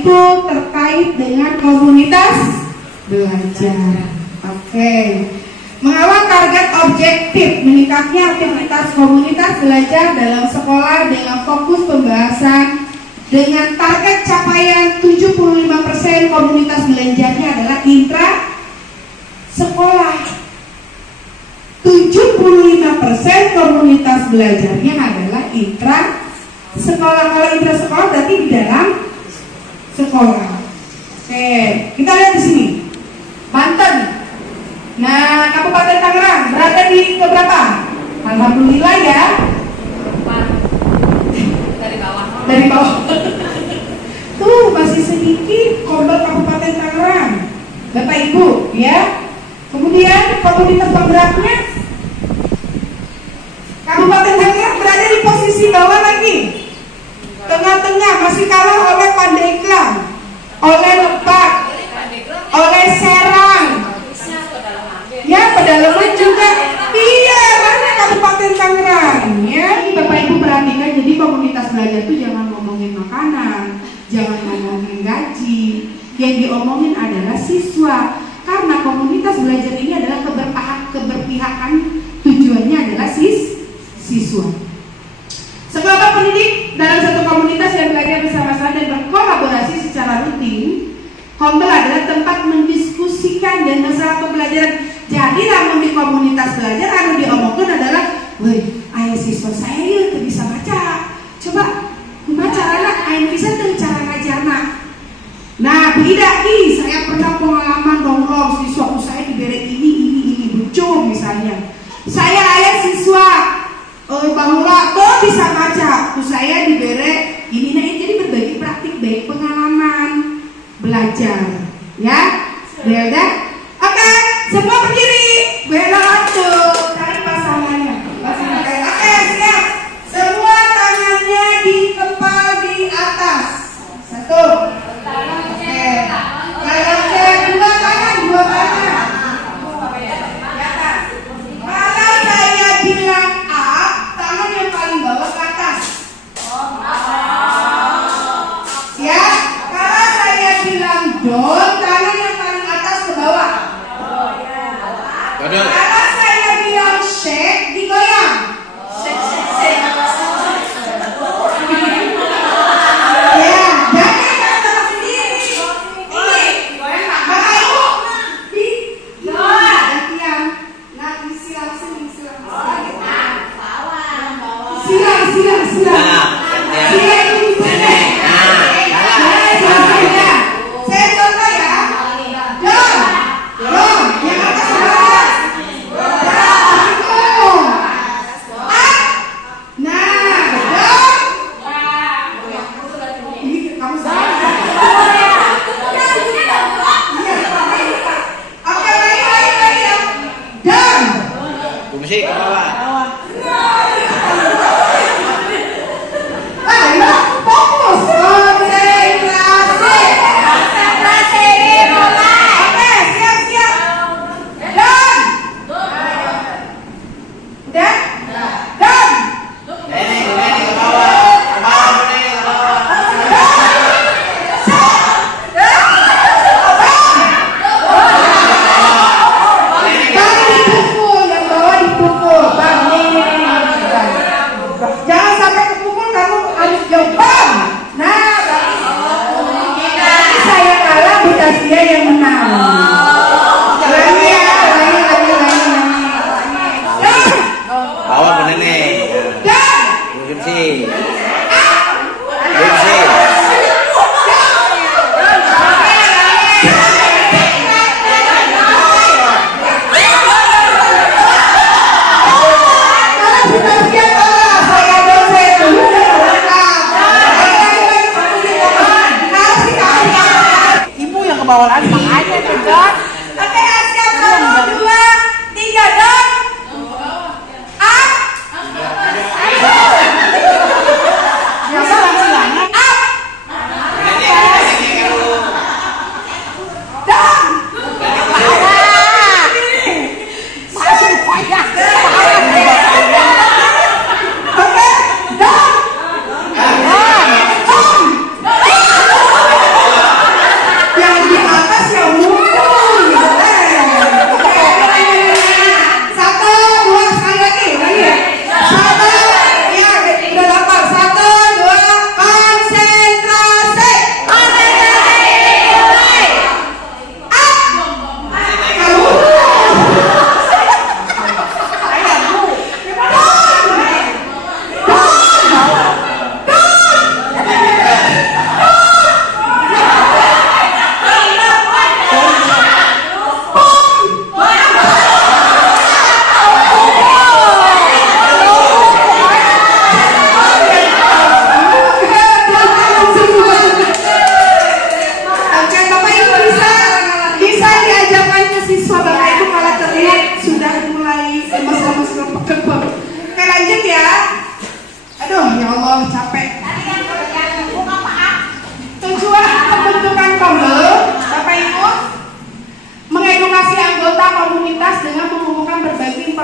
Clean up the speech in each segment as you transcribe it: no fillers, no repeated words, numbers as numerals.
yaitu terkait dengan komunitas belajar. Oke. Mengawal target objektif meningkatnya aktivitas komunitas belajar dalam sekolah dengan fokus pembahasan dengan target capaian 75% komunitas belajarnya adalah intra sekolah. 75% komunitas belajarnya adalah intra sekolah. Kalau intra sekolah berarti di dalam sekolah. Oke, kita lihat di sini. Banten. Nah, Kabupaten Tangerang berada di keberapa? Alhamdulillah ya. Dari bawah. Tuh masih sedikit korban Kabupaten Tangerang, Bapak Ibu, ya. Kemudian komunitas penggeraknya Kabupaten Tangerang berada di posisi bawah lagi. Tengah-tengah masih kalah oleh Pandeglang, oleh Lebak, oleh Serang. Ya, pedalaman juga. Iya, mana Kabupaten Tangerang. Ya, Bapak Ibu perhatikan. Jadi komunitas belajar itu jangan ngomongin makanan, jangan ngomongin gaji. Yang diomongin adalah siswa. Karena komunitas belajar ini adalah keberpihakan, tujuannya adalah siswa. Sekelompok pendidik dalam satu komunitas yang belajar bersama-sama dan berkolaborasi secara rutin. Kombel adalah tempat mendiskusikan dan masalah pembelajaran. Jadi namun di komunitas belajar anu diomongkan adalah, woi, ayah siswa saya yuk bisa baca. Coba baca anak, ayah bisa tuh cara ngajarna. Nah, beda nih, saya pernah pengalaman dong, siswaku saya diberi ini lucu misalnya. Saya ayah siswa bahwa kok bisa baca, tuh saya diberi ini. Nah, jadi berbagi praktik baik pengalaman belajar, ya, beda. Oke, semua berdiri, bela lanjut, cari pasangannya. Oke, siap. Semua tangannya dikepal di atas. Satu. Oke. Kalau dua tangan. Di atas. Kalau saya bilang up, tangan yang paling bawah ke atas. Ya. Kalau saya bilang down, tangan yang paling atas ke bawah. Kalau saya bilang shake, digoyang. Shake. Ya, jangan tetap sendiri. Ini, Bapak Ibu, di gantian. Nah, silang. Silang. Saya contoh ya. Dong, yang atas bawah. Musik ke bawah. Fokus. Konsentrasi. Mulai. Oke, siap. Dan. Udah? Dan. Ini ke bawah.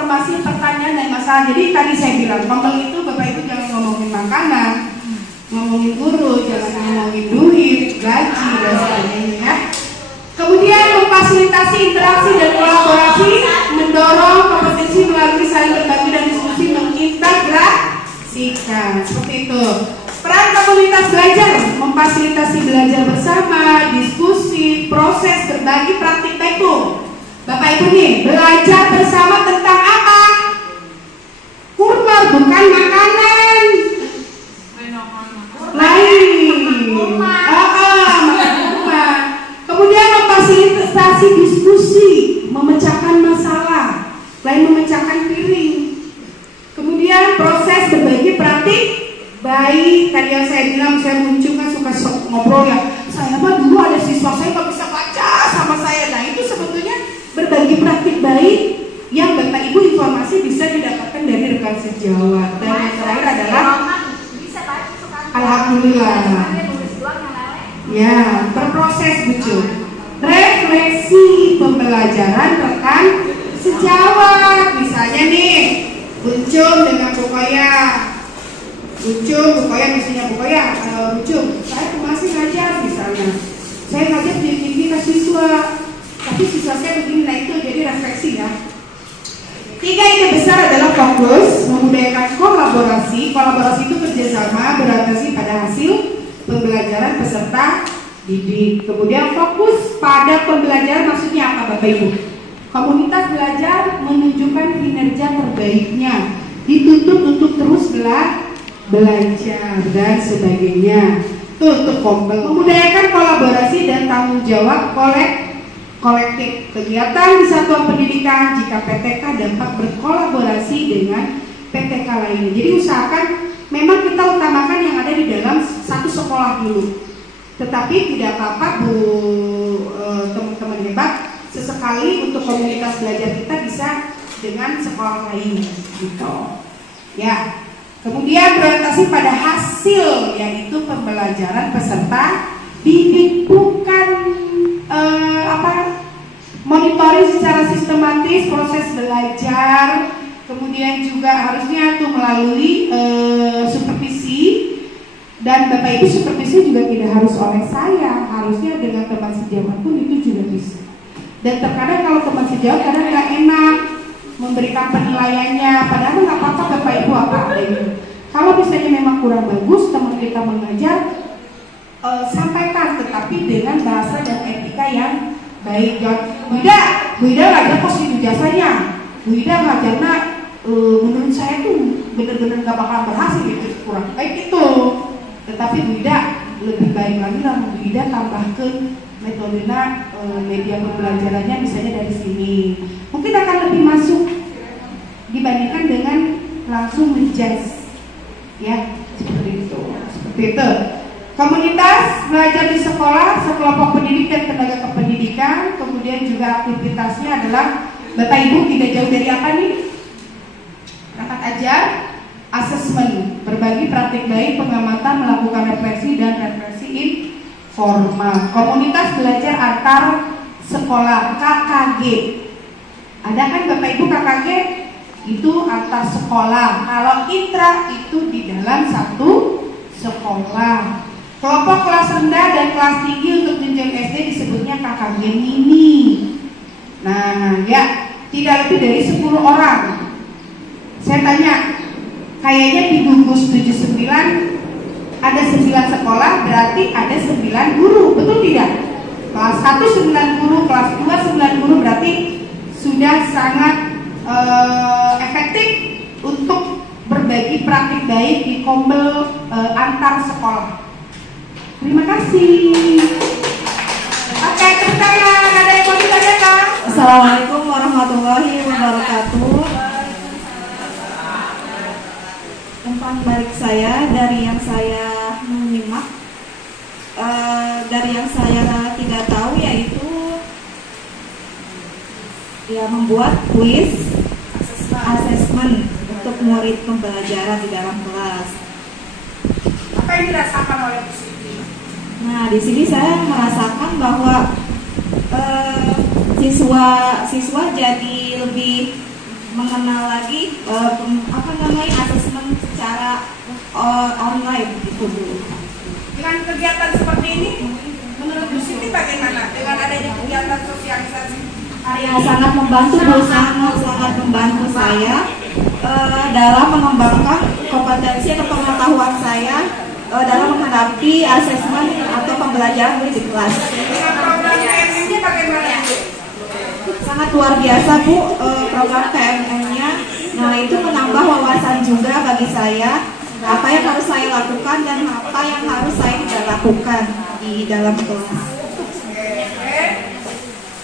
informasi, pertanyaan dan masalah. Jadi tadi saya bilang ngomong itu Bapak Ibu jangan ngomongin makanan, ngomongin guru, jangan ngomongin duit, gaji dan sebagainya ya. Kemudian memfasilitasi interaksi dan kolaborasi, mendorong kompetisi melalui saling berbagi dan diskusi, mengintegrasikan. Seperti itu. Peran komunitas belajar, memfasilitasi belajar bersama, diskusi, proses berbagi praktik baik. Bapak Ibu nih, belajar bersama tentang apa? Kurma, bukan makanan. Lain. Makan kurma. Kemudian memfasilitasi diskusi, memecahkan masalah, lain memecahkan piring. Kemudian proses berbagi praktik baik. Tadi yang saya bilang, saya muncul kan suka ngobrol ya. Saya mah dulu ada siswa saya nggak bisa baca sama saya. Nah itu sebetulnya berbagi praktik baik yang Bapak Ibu informasi bisa didapatkan dari rekan sejawat. Dan yang terakhir adalah alhamdulillah ya berproses lucu refleksi pembelajaran rekan sejawat. Misalnya nih Ucum dengan Bukoya, misalnya Bukoya, Ucum saya masih ngajar misalnya, saya ngajar di TV ke siswa, tapi siswa saya begini. Nah itu jadi refleksi ya. 3 ide besar adalah fokus, membudayakan kolaborasi. Kolaborasi itu kerjasama beradaptasi pada hasil pembelajaran peserta didik. Kemudian fokus pada pembelajaran, maksudnya apa Bapak Ibu? Komunitas belajar menunjukkan kinerja terbaiknya, dituntut untuk terus belajar dan sebagainya. Itu untuk kompel. Membudayakan kolaborasi dan tanggung jawab kolektif. Kegiatan di satuan pendidikan jika PTK dapat berkolaborasi dengan PTK lainnya. Jadi usahakan memang kita utamakan yang ada di dalam satu sekolah dulu. Tetapi tidak apa-apa Bu, teman-teman hebat, sesekali untuk komunitas belajar kita bisa dengan sekolah lain gitu. Ya. Kemudian berorientasi pada hasil, yaitu pembelajaran peserta didik, bukan monitoring secara sistematis proses belajar. Kemudian juga harusnya tuh melalui supervisi, dan Bapak Ibu supervisi juga tidak harus oleh saya, harusnya dengan teman sejawat pun itu juga bisa. Dan terkadang kalau teman sejawat kadang nggak enak memberikan penilaiannya, padahal nggak apa-apa Bapak Ibu apa adanya. Kalau misalnya memang kurang bagus teman kita mengajar, sampaikan, tetapi dengan bahasa dan etika yang baik. Bu Ida ngajar kok segitu jasanya, Bu Ida ngajarnya menurut saya tuh benar-benar nggak bakal berhasil gitu, kurang baik itu. Tetapi Bu Ida lebih baik lagi lah, Bu Ida tambahkan metodenya, media pembelajarannya misalnya dari sini, mungkin akan lebih masuk dibandingkan dengan langsung menjudge, ya seperti itu. Komunitas belajar di sekolah, sekelompok pendidik dan tenaga kependidikan. Kemudian juga aktivitasnya adalah Bapak Ibu tidak jauh dari apa nih? Perangkat ajar, asesmen, berbagi praktik baik, pengamatan, melakukan refleksi dan refleksi informal. Komunitas belajar antar sekolah, KKG. Ada kan Bapak Ibu KKG? Itu antar sekolah. Kalau intra itu di dalam satu sekolah. Kelompok kelas rendah dan kelas tinggi untuk jenjang SD disebutnya KKG mini. Nah, ya, tidak lebih dari 10 orang. Saya tanya, kayaknya di gugus 79 ada 9 sekolah, berarti ada 9 guru, betul tidak? Kelas 1 9 guru, kelas 2 9 guru, berarti sudah sangat efektif untuk berbagi praktik baik di kombel antar sekolah. Terima kasih. Oke, tepuk tangan. Ada yang mau ditanyakan? Assalamualaikum warahmatullahi wabarakatuh. Umpan balik saya dari yang saya menyimak, dari yang saya tidak tahu yaitu ya membuat kuis asesmen untuk murid pembelajaran di dalam kelas. Apa yang dirasakan oleh Bu Siti? Nah, di sini saya merasakan bahwa siswa jadi lebih mengenal lagi asesmen secara online gitu Bu. Dengan kegiatan seperti ini, menurut Bu Siti bagaimana dengan adanya kegiatan sosialisasi? Sangat membantu Bu, sangat membantu saya dalam mengembangkan kompetensi atau pengetahuan saya dalam menghadapi asesmen atau pembelajaran di kelas. Dengan program PMM-nya bagaimana? Sangat luar biasa Bu, program PMM-nya. Nah, itu menambah wawasan juga bagi saya, apa yang harus saya lakukan dan apa yang harus saya tidak lakukan di dalam kelas. Oke.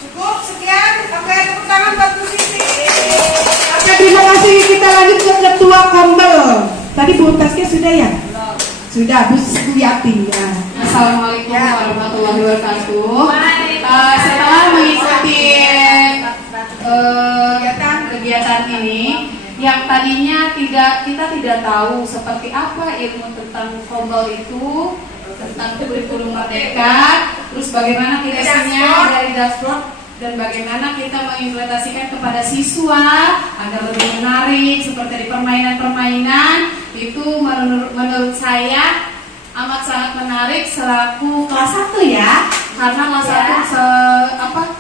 Cukup sekian. Oke, tepuk tangan buat Bu Siti. Oke, terima kasih. Kita lanjut ke Ketua Kombel. Tadi Bu Taskia sudah ya? Sudah, Bu Yati ya. Assalamualaikum warahmatullahi wabarakatuh. Setelah mengikuti kegiatan ini, yang tadinya kita tidak tahu seperti apa ilmu tentang kombel itu, tentang kurikulum merdeka, terus bagaimana kreasinya dari dashboard, dan bagaimana kita mengimplementasikan kepada siswa agar lebih menarik seperti di permainan-permainan. Itu menurut saya amat sangat menarik selaku kelas 1 ya, karena kelas 1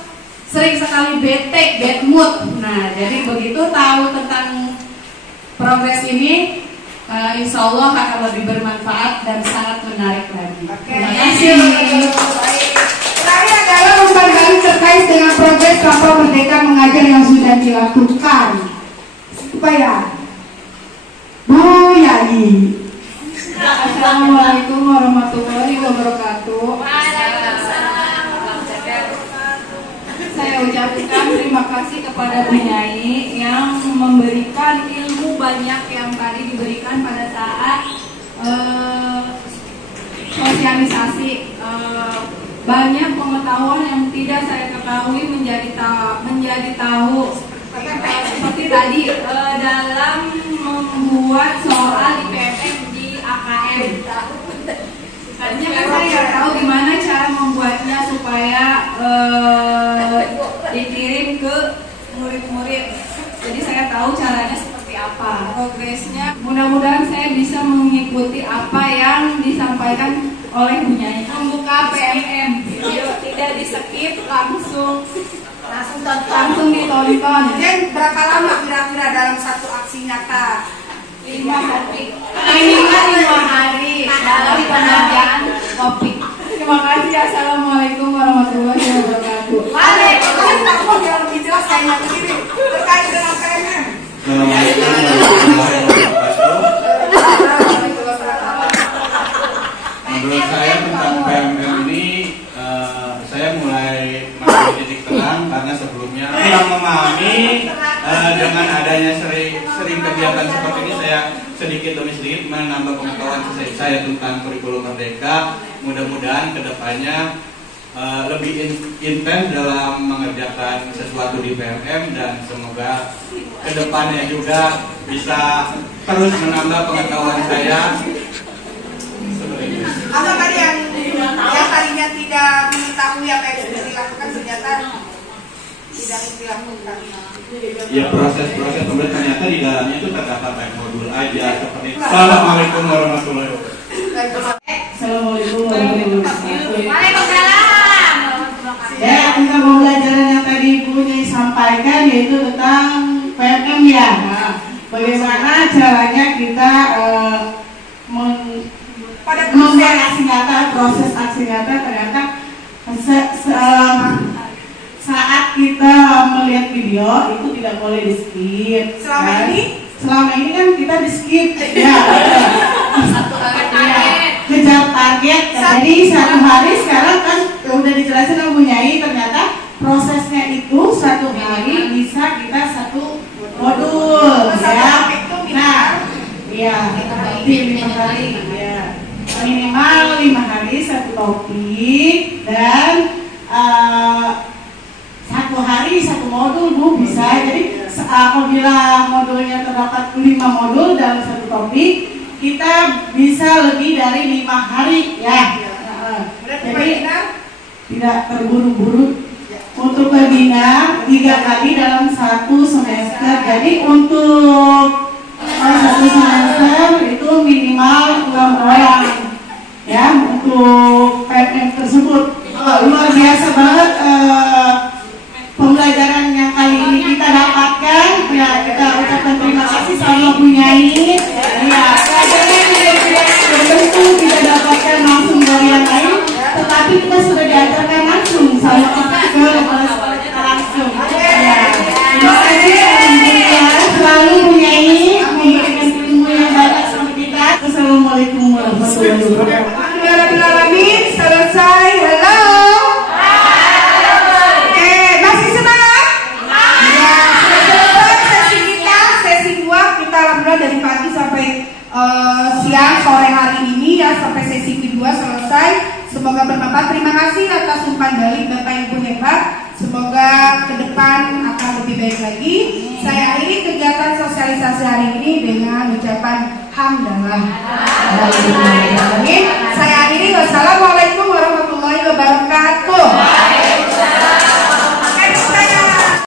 sering sekali bad mood. Nah, jadi begitu tahu tentang progres ini, insya Allah akan lebih bermanfaat dan sangat menarik lagi. Terima kasih. Terakhir adalah pembagian terkait dengan progres Rampau Merdeka Mengajar yang sudah dilakukan. Supaya Bu Yai. Assalamualaikum warahmatullahi wabarakatuh. Saya ucapkan terima kasih kepada Bu Nyai yang memberikan ilmu banyak yang tadi diberikan pada saat sosialisasi. Banyak pengetahuan yang tidak saya ketahui menjadi tahu. Seperti tadi dalam membuat soal di PMM di AKM. Tadinya kan saya nggak tahu gimana cara membuatnya supaya dikirim ke murid-murid. Jadi saya tahu caranya seperti apa, progresnya. Mudah-mudahan saya bisa mengikuti apa yang disampaikan oleh Bu Nyai. Membuka PMM, tidak di skip, langsung ditonton. Dan berapa lama kira-kira dalam satu aksi nyata? 5 hari. Minimal 5 hari dalam pengerjaan topik. Terima kasih. Assalamualaikum warahmatullahi wabarakatuh. Waalaikumsalam. Aku yang lebih jelas kayaknya begini terkait dengan PMM. Assalamualaikum warahmatullahi wabarakatuh. Menurut saya tentang PMM ini, saya mulai mengambil titik terang karena sebelumnya kurang memahami. Dengan adanya sering kegiatan seperti ini, saya sedikit demi sedikit menambah pengetahuan saya tentang kurikulum merdeka. Mudah-mudahan kedepannya lebih intens dalam mengerjakan sesuatu di PMM, dan semoga kedepannya juga bisa terus menambah pengetahuan saya. Apa tadi yang tadinya tidak mengetahui apa yang sudah dilakukan ternyata tidak dilakukan? Ya, proses-proses kemudian ternyata di dalamnya itu terdapat kayak modul aja seperti itu. Assalamualaikum warahmatullahi wabarakatuh. Assalamualaikum warahmatullahi wabarakatuh. Waalaikumsalam. Ya, kita mau pelajaran yang tadi Ibu Nyai sampaikan yaitu tentang PMM ya. Nah, bagaimana caranya kita membuat aksi nyata, proses aksi nyata ternyata saat kita melihat video itu tidak boleh di skip. Selama ini kan kita di skip ya. Kejar target. Jadi satu hari sekarang kan udah dijelasin sama Bu Nyai, ternyata prosesnya itu satu hari bisa kita satu modul ya. Nah, iya, 5 hari ya. Minimal 5 hari satu topik, dan satu hari satu modul Bu bisa. Jadi apabila modulnya terdapat 5 modul dalam satu topik, kita bisa lebih dari 5 hari ya. Jadi tidak terburu-buru untuk webinar 3 kali dalam 1 semester. Jadi untuk 1 semester itu minimal 6 orang ya untuk PMM tersebut. Luar biasa banget pembelajaran yang kali ini kita dapatkan. Ya, kita ucapkan terima kasih sama Bu Nyai. Ya, pelajaran yang tentu tidak dapatkan langsung dari yang lain, tetapi kita sudah diajarkan langsung sama ke kepala kita langsung. Ya, terima kasih selalu Bu Nyai memberikan ilmu yang banyak sama kita. Assalamualaikum warahmatullahi wabarakatuh. Alhamdulillah, selesai. Halo. Oke, masih semangat? Ya, selesai sesi kita, sesi 2 kita alhamdulillah dari pagi sampai siang sore hari ini ya, sampai sesi kedua selesai. Semoga bermanfaat. Terima kasih atas umpan balik Bapak Ibu hebat. Semoga ke depan akan lebih baik lagi. Saya akhiri kegiatan sosialisasi hari ini dengan ucapan hamdalah.